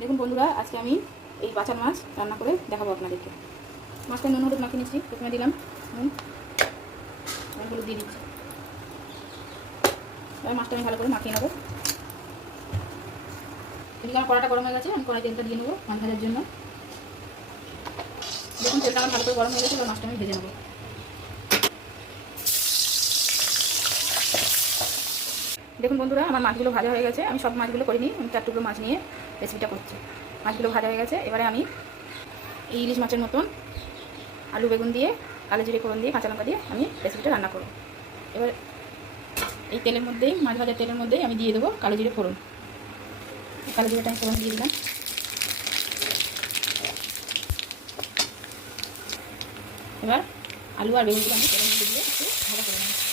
দেখুন বন্ধুরা, আজকে আমি এই বাচার মাছ রান্না করে দেখাবো আপনাদেরকে। মাছটা নুন হলুদ মাখিয়ে নিচ্ছি। প্রথমে দিলাম নুন, হলুদ দিয়ে দিচ্ছি। এবার মাছটা আমি ভালো করে মাখিয়ে নেবো। এদিকে আমার কড়াটা গরম হয়ে গেছে, আমি কড়াই তেলটা দিয়ে নেবো মাছ ভাজার জন্য। দেখুন তেলটা আমার ভালো করে গরম হয়ে গেছে, এবার মাছটা আমি ভেজে নেবো। দেখুন বন্ধুরা, আমার মাছগুলো ভাজা হয়ে গেছে। আমি সব মাছগুলো করিনি, আমি 4 টুকরো মাছ নিয়ে রেসিপিটা করছি। মাছগুলো ভাজা হয়ে গেছে। এবারে আমি এই ইলিশ মাছের মতন আলু বেগুন দিয়ে, কালো জিরে ফোড়ন দিয়ে, কাঁচা লঙ্কা দিয়ে আমি রেসিপিটা রান্না করব। এবার এই তেলের মধ্যেই, মাছ ভাজার তেলের মধ্যেই আমি দিয়ে দেবো কালো জিরে ফোড়ন। কালো জিরেটা আমি ফোড়ন দিয়ে দিলাম। এবার আলু আর বেগুনগুলো আমি তেলের মধ্যে দিয়ে একটু ভাজা করে নেব।